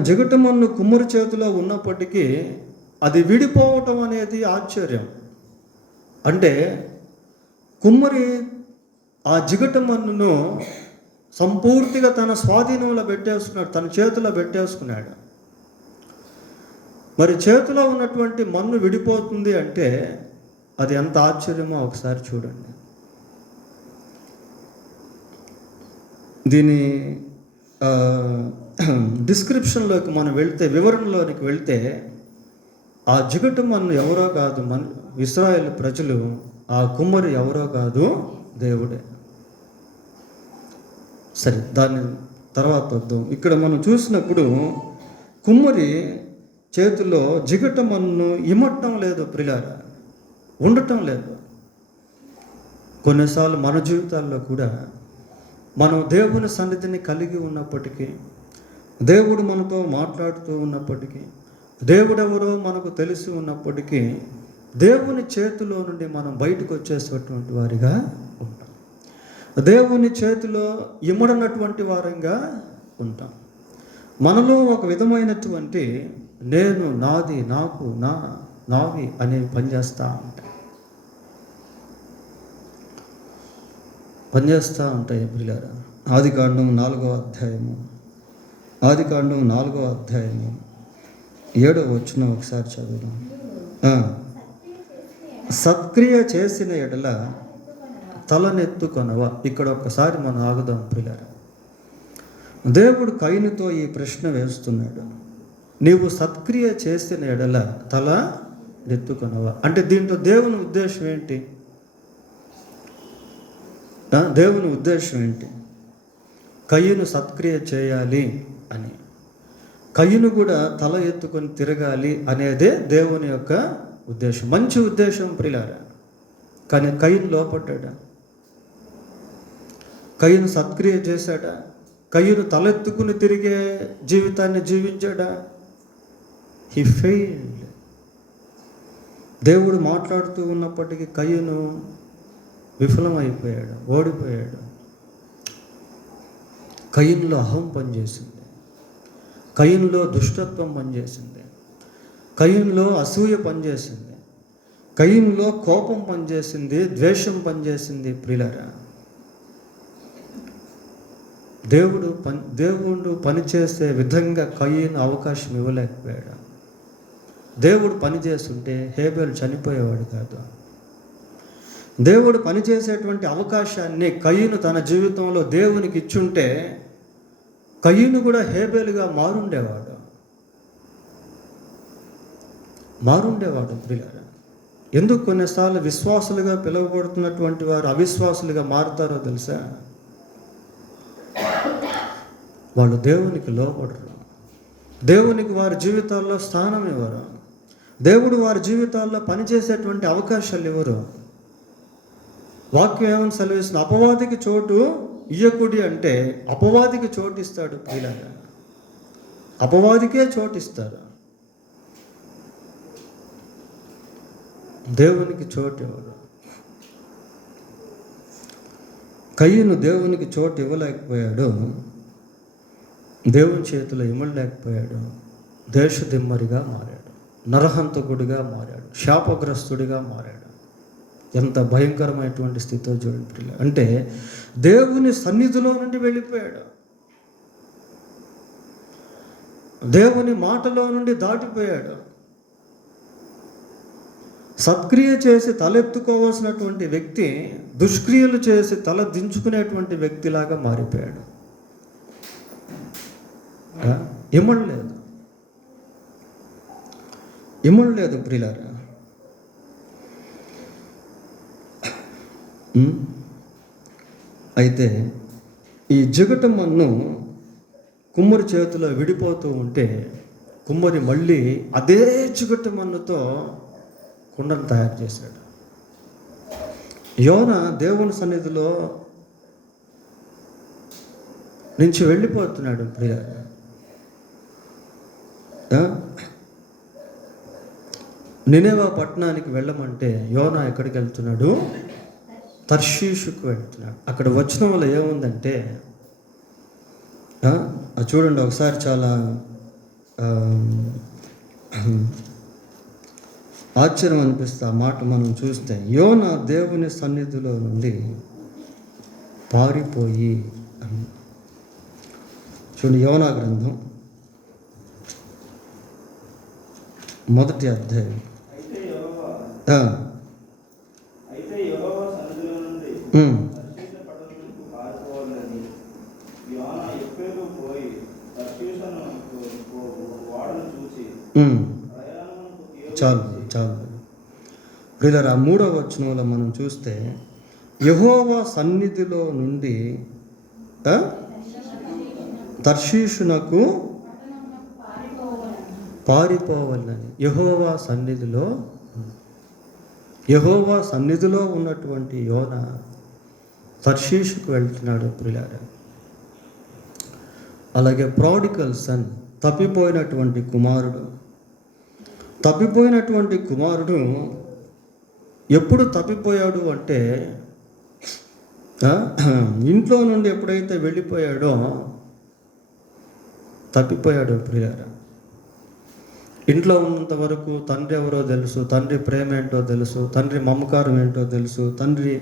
జిగట మన్ను కుమ్మరి చేతిలో ఉన్నప్పటికీ అది విడిపోవటం అనేది ఆశ్చర్యం. అంటే కుమ్మరి ఆ జిగట మన్నును సంపూర్తిగా తన స్వాధీనంలో పెట్టేసుకున్నాడు, తన చేతిలో పెట్టేసుకున్నాడు. మరి చేతిలో ఉన్నటువంటి మన్ను విడిపోతుంది అంటే అది ఎంత ఆశ్చర్యమో ఒకసారి చూడండి. దీని డిస్క్రిప్షన్లోకి మనం వెళ్తే, వివరణలోనికి వెళ్తే, ఆ జిగట మన్ను ఎవరో కాదు ఇశ్రాయేలు ప్రజలు, ఆ కుమ్మరి ఎవరో కాదు దేవుడే. సరే, దాన్ని తర్వాత వద్దాం. ఇక్కడ మనం చూసినప్పుడు కుమ్మరి చేతిలో జిగట మన్ను ఇమట్టం లేదు ప్రియులారా, ఉండటం లేదు. కొన్నిసార్లు మన జీవితాల్లో కూడా మనం దేవుని సన్నిధిని కలిగి ఉన్నప్పటికీ, దేవుడు మనతో మాట్లాడుతూ ఉన్నప్పటికీ, దేవుడెవరో మనకు తెలిసి ఉన్నప్పటికీ, దేవుని చేతిలో నుండి మనం బయటకు వచ్చేసేటువంటి వారిగా ఉంటాం. దేవుని చేతిలో ఇమ్మడనటువంటి వారంగా ఉంటాం. మనలో ఒక విధమైనటువంటి నేను, నాది, నాకు, నావి అనేవి పనిచేస్తూ ఉంటాయి ప్రియులారా. ఆదికాండం 4వ అధ్యాయము 7వ వచనం ఒకసారి చదువుదాం. సత్క్రియ చేసిన ఎడల తలనెత్తుకొనవ. ఇక్కడ ఒక్కసారి మనం ఆగుదాం ప్రియులారా. దేవుడు కయీనుతో ఈ ప్రశ్న వేస్తున్నాడు, నీవు సత్క్రియ చేసిన ఎడల తల నెత్తుకొనవా. అంటే దీంట్లో దేవుని ఉద్దేశం ఏంటి? దేవుని ఉద్దేశం ఏంటి? కయీను సత్క్రియ చేయాలి అని, కయీను కూడా తల ఎత్తుకొని తిరగాలి అనేదే దేవుని యొక్క ఉద్దేశం. మంచి ఉద్దేశం ప్రియులారా. కానీ కయీను లోపడ్డా? కయీను సత్క్రియ చేశాడా? కయీను తలెత్తుకుని తిరిగే జీవితాన్ని జీవించాడా? He failed. దేవుడు మాట్లాడుతూ ఉన్నప్పటికీ కయీను విఫలమైపోయాడు, ఓడిపోయాడు. కయీనులో అహం పనిచేసింది, కయీనులో దుష్టత్వం పనిచేసింది, కయీనులో అసూయ పనిచేసింది, కయీనులో కోపం పనిచేసింది, ద్వేషం పనిచేసింది ప్రియులారా. దేవుడు పనిచేసే విధంగా కయీను అవకాశం ఇవ్వలేకపోయాడు. దేవుడు పనిచేస్తుంటే హేబేలు చనిపోయేవాడు కాదు. దేవుడు పనిచేసేటువంటి అవకాశాన్ని కయీను తన జీవితంలో దేవునికి ఇచ్చుంటే కయీను కూడా హేబేలుగా మారుండేవాడు ప్రియులారా. ఎందుకు కొన్నిసార్లు విశ్వాసులుగా పిలువబడుతున్నటువంటి వారు అవిశ్వాసులుగా మారుతారో తెలుసా? వాళ్ళు దేవునికి లోపడరు, దేవునికి వారి జీవితాల్లో స్థానం ఇవ్వరు, దేవుడు వారి జీవితాల్లో పనిచేసేటువంటి అవకాశాలు ఇవ్వరు. వాక్యం ఏమని సెలవిస్తుంది? అపవాదికి చోటు ఇయ్యకుడి అంటే అపవాదికి చోటు ఇస్తాడు ప్రియులారా. అపవాదికే చోటు ఇస్తారు, దేవునికి చోటు ఇవ్వరు. కయీను దేవునికి చోటు ఇవ్వలేకపోయాడు, దేవుని చేతిలో ఇమ్మలేకపోయాడు, దేశదిమ్మరిగా మారాడు, నరహంతకుడిగా మారాడు, శాపగ్రస్తుడిగా మారాడు. ఎంత భయంకరమైనటువంటి స్థితిలో చూడండి. అంటే దేవుని సన్నిధిలో నుండి వెళ్ళిపోయాడు. దేవుని మాటలో నుండి దాటిపోయాడు. సత్క్రియ చేసి తలెత్తుకోవాల్సినటువంటి వ్యక్తి దుష్క్రియలు చేసి తల దించుకునేటువంటి వ్యక్తిలాగా మారిపోయాడు. ఇమ్మడలేదు ప్రియులారా. అయితే ఈ జిగటమన్ను కుమ్మరి చేతిలో విడిపోతూ ఉంటే కుమ్మరి మళ్ళీ అదే జిగటమన్నుతో కుండను తయారు చేశాడు. యోన దేవుని సన్నిధిలో నుంచి వెళ్ళిపోతున్నాడు ప్రియులారా. నినెవె పట్టణానికి వెళ్ళమంటే యోనా ఎక్కడికి వెళ్తున్నాడు? తర్షీషుకు వెళ్తున్నాడు. అక్కడ వచ్చిన వల్ల ఏముందంటే చూడండి ఒకసారి, చాలా ఆశ్చర్యం అనిపిస్తే ఆ మాట మనం చూస్తే, యోనా దేవుని సన్నిధిలో నుండి పారిపోయి. చూడండి యోనా గ్రంథం 1వ అధ్యాయం. చాలు ప్రియులారా, 3వ వచనంలో మనం చూస్తే యెహోవా సన్నిధిలో నుండి తర్షీషునకు పారిపోవాలని. యెహోవా సన్నిధిలో ఉన్నటువంటి యోనా తర్షీషుకు వెళ్తున్నాడు ప్రియులారా. అలాగే ప్రాడిగల్ సన్, తప్పిపోయినటువంటి కుమారుడు ఎప్పుడు తప్పిపోయాడు అంటే, ఇంట్లో నుండి ఎప్పుడైతే వెళ్ళిపోయాడో తప్పిపోయాడు ప్రియులారా. ఇంట్లో ఉన్నంత వరకు తండ్రి ఎవరో తెలుసు, తండ్రి ప్రేమ ఏంటో తెలుసు, తండ్రి మమకారం ఏంటో తెలుసు, తండ్రి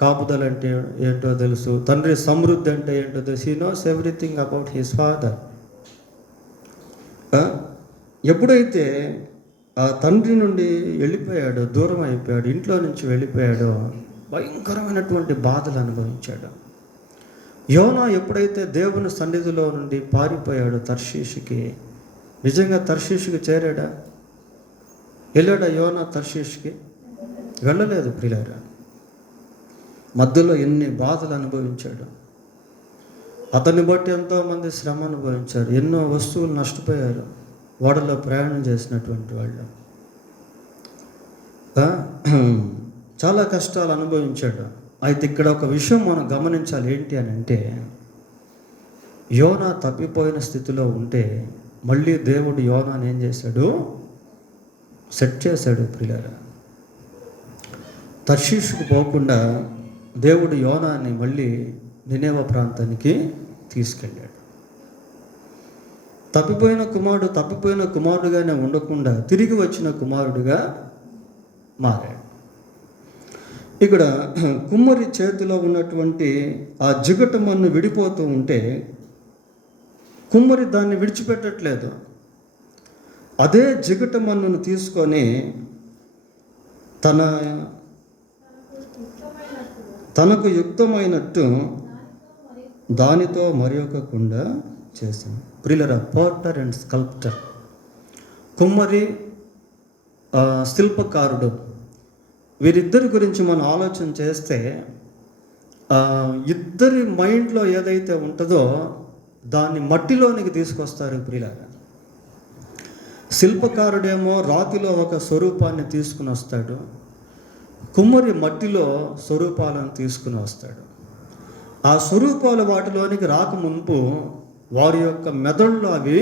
కాపుదల అంటే ఏంటో తెలుసు, తండ్రి సమృద్ధి అంటే ఏంటో తెలుసు. He knows everything about his father. ఎప్పుడైతే ఆ తండ్రి నుండి వెళ్ళిపోయాడో, దూరం అయిపోయాడు, ఇంట్లో నుంచి వెళ్ళిపోయాడో భయంకరమైనటువంటి బాధలు అనుభవించాడు. యోనా ఎప్పుడైతే దేవుని సన్నిధిలో నుండి పారిపోయాడో తర్షీషుకి, నిజంగా తర్షీషుకి చేరాడా? వెళ్ళాడా యోనా తర్షీషుకి? వెళ్ళలేదు ప్రియులారా. మధ్యలో ఎన్ని బాధలు అనుభవించాడు. అతన్ని బట్టి ఎంతోమంది శ్రమ అనుభవించారు. ఎన్నో వస్తువులు నష్టపోయారు ఓడలో ప్రయాణం చేసినటువంటి వాళ్ళు. చాలా కష్టాలు అనుభవించాడు. అయితే ఇక్కడ ఒక విషయం మనం గమనించాలి. ఏంటి అని అంటే, యోనా తప్పిపోయిన స్థితిలో ఉంటే మళ్ళీ దేవుడు యోనాని ఏం చేశాడు? సెట్ చేశాడు ప్రియులారా. తర్షీషుకు పోకుండా దేవుడు యోనాని మళ్ళీ నినెవె ప్రాంతానికి తీసుకెళ్ళాడు. తప్పిపోయిన కుమారుడుగానే ఉండకుండా తిరిగి వచ్చిన కుమారుడుగా మారాడు. ఇక్కడ కుమ్మరి చేతిలో ఉన్నటువంటి ఆ జిగటమన్ను విడిపోతూ ఉంటే కుమ్మరి దాన్ని విడిచిపెట్టట్లేదు. అదే జిగటమన్నును తీసుకొని తనకు యుక్తమైనట్టు దానితో మరి ఒక కుండ చేసింది. ప్రియులారా, పోటర్ అండ్ స్కల్ప్టర్, కుమ్మరి శిల్పకారుడు, వీరిద్దరి గురించి మనం ఆలోచన చేస్తే ఇద్దరి మైండ్లో ఏదైతే ఉంటుందో దాన్ని మట్టిలోనికి తీసుకొస్తారు ప్రియులారా. శిల్పకారుడేమో రాతిలో ఒక స్వరూపాన్ని తీసుకుని వస్తాడు, కుమ్మరి మట్టిలో స్వరూపాలను తీసుకుని వస్తాడు. ఆ స్వరూపాలు వాటిలోనికి రాకముందు వారి యొక్క మెదడులో అవి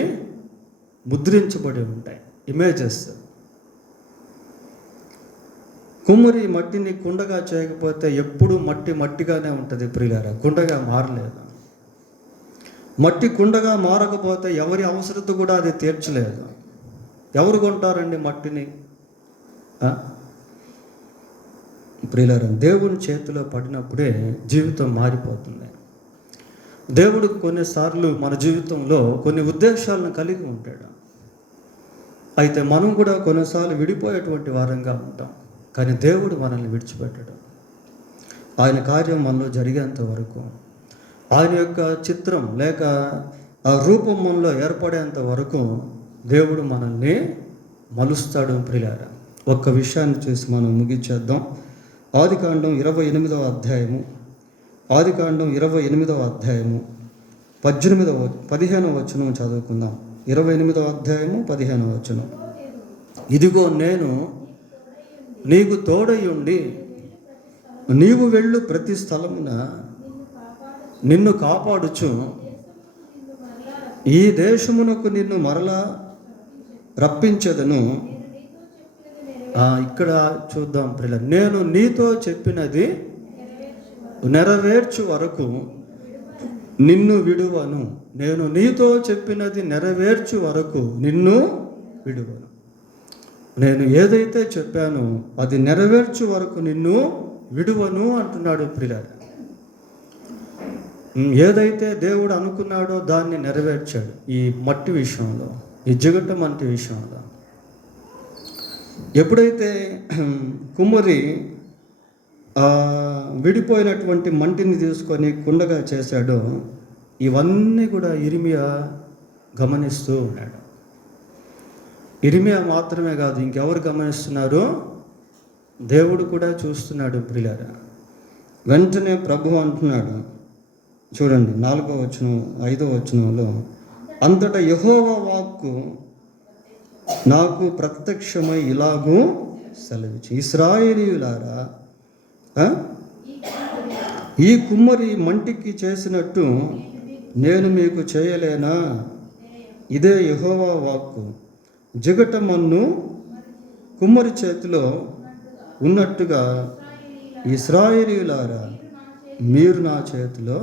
ముద్రించబడి ఉంటాయి, ఇమేజెస్. కుమ్మరి మట్టిని కుండగా చేయకపోతే ఎప్పుడు మట్టిగానే ఉంటుంది ప్రియులారా, కుండగా మారలేదు. మట్టి కుండగా మారకపోతే ఎవరి అవసరత కూడా అది తీర్చలేదు. ఎవరు కొంటారండి మట్టిని? ప్రియులారా, దేవుని చేతిలో పడినప్పుడే జీవితం మారిపోతుంది. దేవుడు కొన్నిసార్లు మన జీవితంలో కొన్ని ఉద్దేశాలను కలిగి ఉంటాడు. అయితే మనం కూడా కొన్నిసార్లు విడిపోయేటువంటి వారంగా ఉంటాం. కానీ దేవుడు మనల్ని విడిచిపెట్టడు. ఆయన కార్యం మనలో జరిగేంత వరకు, ఆయన యొక్క చిత్రం లేక ఆ రూపం మనలో ఏర్పడేంత వరకు దేవుడు మనల్ని మలుస్తాడు. ప్రియులారా, ఒక్క విషయాన్ని చూసి మనం ముగించేద్దాం. ఆదికాండం 28వ అధ్యాయము, ఆదికాండం 28వ అధ్యాయము 15వ వచనం చదువుకుందాం. 28వ అధ్యాయము 15వ వచనం. ఇదిగో నేను నీకు తోడయుండి నీవు వెళ్ళు ప్రతి స్థలమున నిన్ను కాపాడుచు ఈ దేశమునకు నిన్ను మరలా రప్పించదను. ఇక్కడ చూద్దాం ప్రియుల, నేను నీతో చెప్పినది నెరవేర్చు వరకు నిన్ను విడువను. నేను నీతో చెప్పినది నెరవేర్చు వరకు నిన్ను విడువను. నేను ఏదైతే చెప్పానో అది నెరవేర్చు వరకు నిన్ను విడువను అంటున్నాడు. ప్రియులారా, ఏదైతే దేవుడు అనుకున్నాడో దాన్ని నెరవేర్చాడు. ఈ మట్టి విషయంలో, ఈ జిగట మట్టి విషయంలో ఎప్పుడైతే కుమ్మరి విడిపోయినటువంటి మంటిని తీసుకొని కుండగా చేశాడో, ఇవన్నీ కూడా ఇర్మియా గమనిస్తూ ఉన్నాడు. ఇర్మియా మాత్రమే కాదు, ఇంకెవరు గమనిస్తున్నారు? దేవుడు కూడా చూస్తున్నాడు. ప్రియులారా, వెంటనే ప్రభు అంటున్నాడు, చూడండి 4వ వచనం 5వ వచనంలో, అంతటా యెహోవా వాక్కు నాకు ప్రత్యక్షమై ఇలాగూ సెలవిచ్చి, ఇశ్రాయేలీయులారా, ఈ కుమ్మరి మంటికి చేసినట్టు నేను మీకు చేయలేనా? ఇదే యెహోవా వాక్కు. జిగట మన్ను కుమ్మరి చేతిలో ఉన్నట్టుగా ఇశ్రాయేలీయులారా మీరు నా చేతిలో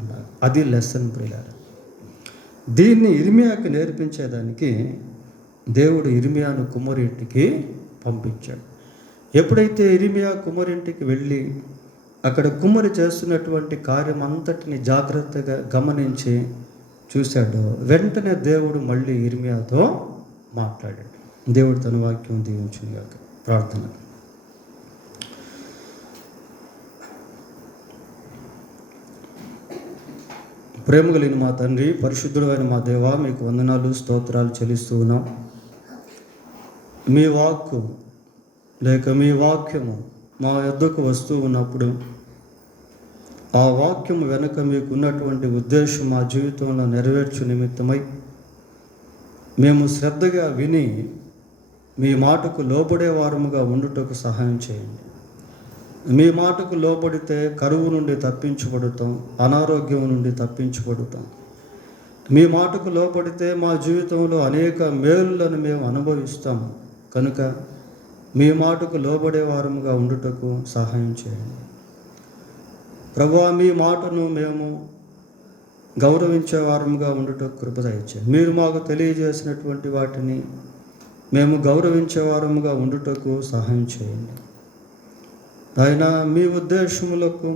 ఉన్నారు. అది లెసన్ ప్రియులారా. దీన్ని ఇర్మియాకి నేర్పించేదానికి దేవుడు ఇర్మియాను కుమ్మరింటికి పంపించాడు. ఎప్పుడైతే ఇర్మియా కుమ్మరింటికి వెళ్ళి అక్కడ కుమ్మరి చేస్తున్నటువంటి కార్యం అంతటిని జాగ్రత్తగా గమనించి చూశాడో, వెంటనే దేవుడు మళ్ళీ ఇర్మియాతో మాట్లాడాడు. దేవుడు తన వాక్యం దీవించుగాక. ప్రార్థన. ప్రేమ కలిగిన మా తండ్రి, పరిశుద్ధుడైన మా దేవా, మీకు వందనాలు స్తోత్రాలు చెల్లిస్తూ ఉన్నాం. మీ వాక్కు లేక మీ వాక్యము మా యొద్దకు వస్తూ ఉన్నప్పుడు ఆ వాక్యము వెనుక మీకు ఉన్నటువంటి ఉద్దేశం మా జీవితంలో నెరవేర్చు నిమిత్తమై మేము శ్రద్ధగా విని మీ మాటకు లోబడే వారముగా ఉండుటకు సహాయం చేయండి. మీ మాటకు లోబడితే కరువు నుండి తప్పించబడతాం, అనారోగ్యం నుండి తప్పించబడతాం. మీ మాటకు లోబడితే మా జీవితంలో అనేక మేలులను మేము అనుభవిస్తాం. కనుక మీ మాటకు లోబడే వారముగా ఉండుటకు సహాయం చేయండి. ప్రభువా, మీ మాటను మేము గౌరవించే వారముగా ఉండుటకు కృప దయచేయండి. మీరు మాకు తెలియజేసినటువంటి వాటిని మేము గౌరవించే వారముగా ఉండుటకు సహాయం చేయండి. ఆయన మీ ఉద్దేశములకు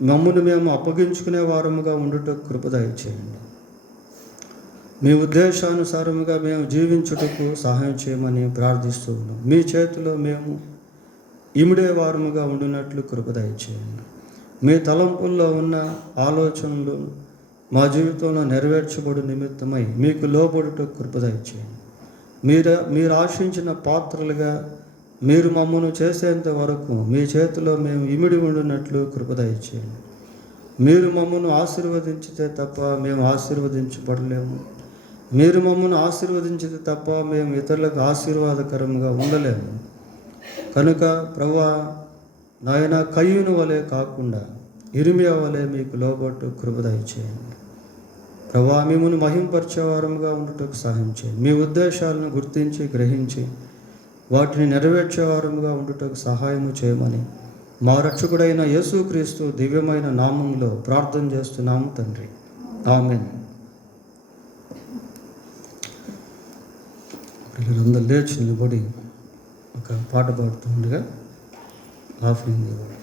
మమ్మల్ని మేము అప్పగించుకునే వారముగా ఉండుటకు కృప దయచేయండి. మీ ఉద్దేశానుసారముగా మేము జీవించుటకు సహాయం చేయమని ప్రార్థిస్తూ ఉన్నాం. మీ చేతిలో మేము ఇమిడే వారముగా ఉండినట్లు కృప దయచేయండి. మీ తలంపుల్లో ఉన్న ఆలోచనలు మా జీవితంలో నెరవేర్చబడు నిమిత్తమై మీకు లోబడుటకు కృప దయచేయండి. మీరు ఆశించిన పాత్రలుగా మీరు మమ్మను చేసేంత వరకు మీ చేతిలో మేము ఇమిడి ఉండినట్లు కృప దయచేయండి. మీరు మమ్మను ఆశీర్వదించితే తప్ప మేము ఆశీర్వదించబడలేము. మీరు మమ్మను ఆశీర్వదించితే తప్ప మేము ఇతరులకు ఆశీర్వాదకరంగా ఉండలేము. కనుక ప్రభువా, నాయన కయ్యూను వలె కాకుండా ఇర్మియా వలె మీకు లోబట్టు కృప దయచేయండి. ప్రభువా, మిమ్మల్ని మహింపరిచే వారముగా ఉండుటకు సహాయం చేయండి. మీ ఉద్దేశాలను గుర్తించి గ్రహించి వాటిని నెరవేర్చే వారముగా ఉండుటకు సహాయము చేయమని మా రక్షకుడైన యేసుక్రీస్తు దివ్యమైన నామంలో ప్రార్థన చేస్తున్నాము తండ్రి. ఆమేన్. పిల్లలందరూ లేచి నిలబడి ఒక పాట పాడుతుండగా ఆఫరింగ్ ఇవ్వండి.